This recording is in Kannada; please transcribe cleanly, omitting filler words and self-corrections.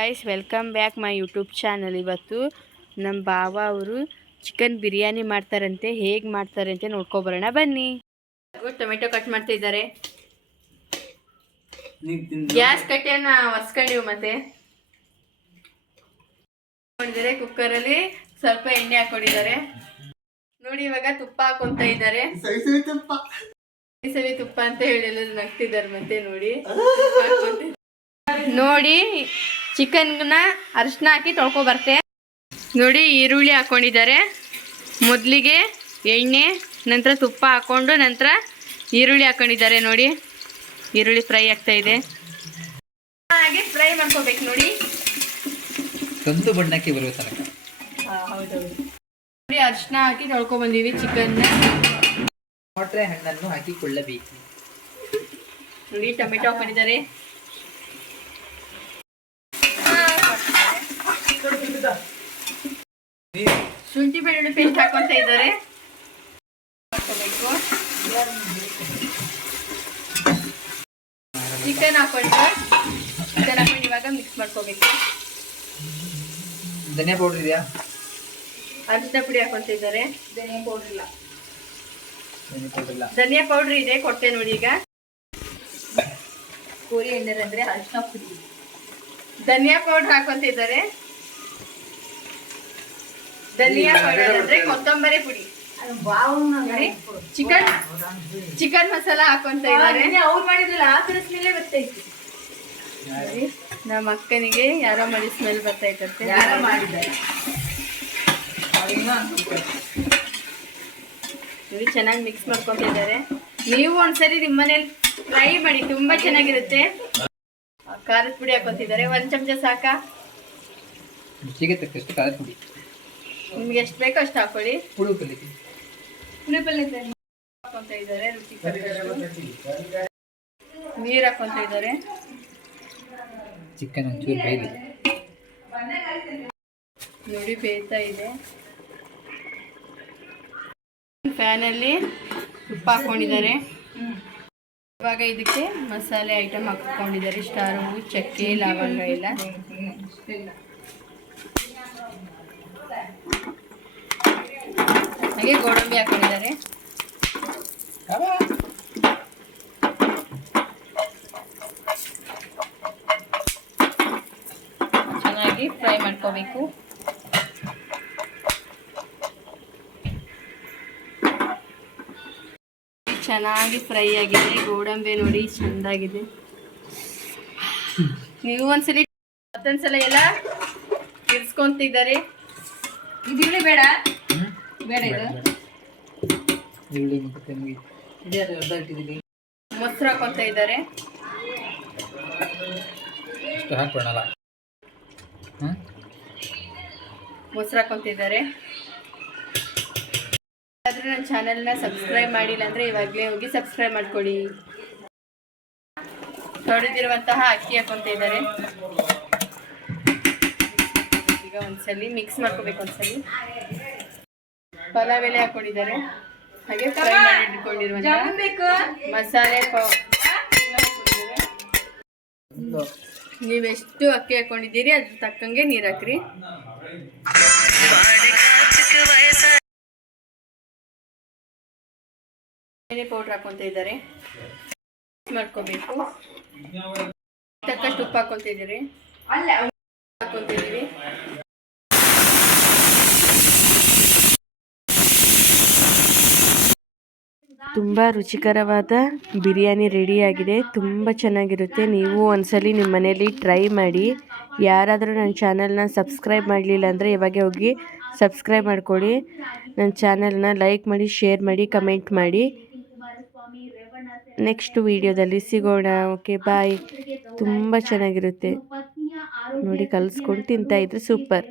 Guys, welcome back my YouTube channel. ಇವತ್ತು ನಮ್ಮ ಬಾವ ಅವರು ಚಿಕನ್ ಬಿರಿಯಾನಿ ಮಾಡ್ತಾರಂತೆ. ಹೇಗೆ ಮಾಡ್ತಾರೆ ಅಂತ ನೋಡ್ಕೊಬರೋಣ ಬನ್ನಿ. ಟೊಮೆಟೊ ಕಟ್ ಮಾಡ್ತಾ ಇದ್ದಾರೆ. ಗ್ಯಾಸ್ ಕಟ್ಟೆನ ಒರೆಸ್ಕೊಂಡಿವು. ಮತ್ತೆ ಕುಕ್ಕರಲ್ಲಿ ಸ್ವಲ್ಪ ಎಣ್ಣೆ ಹಾಕೊಂಡಿದ್ದಾರೆ ನೋಡಿ. ಇವಾಗ ತುಪ್ಪ ಹಾಕೊಂತ ಇದ್ದಾರೆ. ಸವಿ ತುಪ್ಪ ಅಂತ ಹೇಳಿ ಎಲ್ಲ ನಗ್ತಿದ್ದಾರೆ. ಮತ್ತೆ ನೋಡಿ ಚಿಕನ್ನ ಅರಿಶಿನ ಹಾಕಿ ತೊಳ್ಕೊ ಬರ್ತೆ ನೋಡಿ. ಈರುಳ್ಳಿ ಹಾಕೊಂಡಿದ್ದಾರೆ. ಮೊದಲಿಗೆ ಎಣ್ಣೆ, ನಂತರ ತುಪ್ಪ ಹಾಕೊಂಡು ನಂತರ ಈರುಳ್ಳಿ ಹಾಕೊಂಡಿದ್ದಾರೆ ನೋಡಿ. ಈರುಳ್ಳಿ ಫ್ರೈ ಆಗ್ತಾ ಇದೆ. ಹಾಗೆ ಫ್ರೈ ಮಾಡ್ಕೋಬೇಕು ನೋಡಿ. ಕಂದು ಬಣ್ಣಕ್ಕೆ ಬರುವ ತನಕ. ಹೌದೌದು ನೋಡಿ. ಅರಿಶಿನ ಹಾಕಿ ತೊಳ್ಕೊ ಬಂದೀವಿ ಚಿಕನ್ನ. ಟೊಮೆಟೊ ಹಣ್ಣನ್ನು ಹಾಕಿಕೊಳ್ಳಬೇಕು ನೋಡಿ. ಟೊಮೆಟೊ ಹಾಕೊಂಡಿದ್ದಾರೆ. ಶುಂಠಿ ಬೆಳ್ಳುಳ್ಳಿ ಪೇಸ್ಟ್ ಹಾಕೊಂತ ಇದ್ದಾರೆ. ಚಿಕನ್ ಹಾಕೊಂಡು ಇವಾಗ ಮಿಕ್ಸ್ ಮಾಡ್ಕೋಬೇಕು. ಧನಿಯಾ ಪೌಡರ್ ಇದೆಯಾ? ಅರಿಶಿನ ಪುಡಿ ಹಾಕೊಂತ ಇದ್ದಾರೆ. ಧನಿಯಾ ಪೌಡರ್ ಇಲ್ಲ. ಧನಿಯಾ ಪೌಡರ್ ಇದೆ, ಕೊಟ್ಟೆ ನೋಡಿ. ಈಗ ಕೋರಿ ಎಣ್ಣೆ ಅಂದ್ರೆ ಅರಿಶಿನ ಪುಡಿ, ಧನಿಯಾ ಪೌಡರ್ ಹಾಕೊಂತ ಇದ್ದಾರೆ. ಧನಿಯಾ ಪೌಡರ್ ಅಂದ್ರೆ ಕೊತ್ತಂಬರಿ ಪುಡಿ. ಚಿಕನ್ ಮಸಾಲ ಹಾಕೊಂತ ಇದ್ದಾರೆ. ಅವ್ರು ಮಾಡಿದ್ರಲ್ಲ ಆ ಕಡೆ ಸ್ಮೆಲ್ ಬರ್ತೈತಿ. ನಮ್ಮ ಅಕ್ಕನಿಗೆ ಯಾರೋ ಮಾಡಿ ಸ್ಮೆಲ್ ಬರ್ತೈತಂತೆ. ಯಾರೋ ಮಾಡಿದ್ದಾರೆ ನೋಡಿ. ಚೆನ್ನಾಗಿ ಮಿಕ್ಸ್ ಮಾಡ್ಕೊಂತ ಇದ್ದಾರೆ. ನೀವು ಒಂದ್ಸರಿ ನಿಮ್ಮ ಮನೇಲಿ ಟ್ರೈ ಮಾಡಿ, ತುಂಬಾ ಚೆನ್ನಾಗಿರುತ್ತೆ. ಖಾರದ ಪುಡಿ ಹಾಕೊಂತಿದ್ದಾರೆ. 1 ಚಮಚ ಸಾಕಾ? ನಿಮ್ಗೆ ಎಷ್ಟು ಬೇಕೋ ಅಷ್ಟು ಹಾಕೊಳ್ಳಿ. ಹುಳಿ ಪಲ್ಯ ಹಾಕೊಂತ ಇದ್ದಾರೆ. ರುಚಿ ನೀರು ಹಾಕೊಂತ ಇದ್ದಾರೆ. ಚಿಕನ್ ಒಂಚೂರು ಬೇಯ್ಲಿ ನೋಡಿ, ಬೇಯ್ತಾ ಇದೆ. ಫ್ಯಾನಲ್ಲಿ ತುಪ್ಪ ಹಾಕೊಂಡಿದ್ದಾರೆ. ಇವಾಗ ಇದಕ್ಕೆ ಮಸಾಲೆ ಐಟಮ್ ಹಾಕೊಂಡಿದ್ದಾರೆ. ಸ್ಟಾರ್ ಹೂವು, ಚಕ್ಕೆ, ಲವಂಗ ಎಲ್ಲ. ಹಾಗೆ ಗೋಡಂಬಿ ಹಾಕೊಂಡಿದ್ದಾರೆ. ಚೆನ್ನಾಗಿ ಫ್ರೈ ಮಾಡ್ಕೋಬೇಕು. ಚೆನ್ನಾಗಿ ಫ್ರೈ ಆಗಿದೆ. ಗೋಡಂಬಿ ನೋಡಿ ಚೆಂದಾಗಿದೆ. ನೀವು ಒಂದ್ಸಲಿ ಮತ್ತೊಂದ್ಸಲ ಎಲ್ಲ ಇರಿಸ್ಕೊಂತಿದ್ದಾರೆ. ಇದು ಬೇಡ ಬೇಡ. ಇದು ಮೊಸರು ಹಾಕೊಂತ ಇದ್ದಾರೆ. ಮೊಸರು ಹಾಕೊಂತಿದ್ದಾರೆ. ಆದ್ರೆ ನನ್ನ ಚಾನೆಲ್ನ ಸಬ್ಸ್ಕ್ರೈಬ್ ಮಾಡಿಲ್ಲ ಅಂದರೆ ಇವಾಗಲೇ ಹೋಗಿ ಸಬ್ಸ್ಕ್ರೈಬ್ ಮಾಡ್ಕೊಳ್ಳಿ. ತೊಳೆದಿರುವಂತಹ ಅಕ್ಕಿ ಹಾಕೊಂತ ಇದ್ದಾರೆ. ಈಗ ಒಂದ್ಸಲಿ ಮಿಕ್ಸ್ ಮಾಡ್ಕೋಬೇಕು. ಒಂದ್ಸಲಿ ಪಲಾವ್ ಎಲೆ ಹಾಕೊಂಡಿದ್ದಾರೆ. ಹಾಗೆ ಫ್ರೈ ಮಾಡಿ ಇಟ್ಕೊಂಡಿರುವಂತಹ ಮಸಾಲೆ ನೀವೆಷ್ಟು ಅಕ್ಕಿ ಹಾಕೊಂಡಿದ್ದೀರಿ ಅದ್ರ ತಕ್ಕಂಗೆ ನೀರು ಹಾಕ್ರಿ. ಪೌಡರ್ ಹಾಕೊಂತ ಇದ್ದಾರೆ. ಮಾಡ್ಕೋಬೇಕು. ತಕ್ಕಷ್ಟು ಉಪ್ಪು ಹಾಕೊಂತ ಇದ್ದೀರಿ. ಹಾಕೊಂತಿದ್ದೀವಿ. ತುಂಬ ರುಚಿಕರವಾದ ಬಿರಿಯಾನಿ ರೆಡಿಯಾಗಿದೆ. ತುಂಬ ಚೆನ್ನಾಗಿರುತ್ತೆ. ನೀವು ಒಂದ್ಸಲಿ ನಿಮ್ಮ ಮನೇಲಿ ಟ್ರೈ ಮಾಡಿ. ಯಾರಾದರೂ ನನ್ನ ಚಾನಲ್ನ ಸಬ್ಸ್ಕ್ರೈಬ್ ಮಾಡಲಿಲ್ಲ ಅಂದರೆ ಇವಾಗ ಹೋಗಿ ಸಬ್ಸ್ಕ್ರೈಬ್ ಮಾಡ್ಕೊಳ್ಳಿ. ನನ್ನ ಚಾನಲ್ನ ಲೈಕ್ ಮಾಡಿ, ಶೇರ್ ಮಾಡಿ, ಕಮೆಂಟ್ ಮಾಡಿ. ನೆಕ್ಸ್ಟ್ ವಿಡಿಯೋದಲ್ಲಿ ಸಿಗೋಣ. ಓಕೆ, ಬಾಯ್. ತುಂಬ ಚೆನ್ನಾಗಿರುತ್ತೆ ನೋಡಿ. ಕಲಿಸ್ಕೊಂಡು ತಿಂತಾ ಇದ್ರೆ ಸೂಪರ್.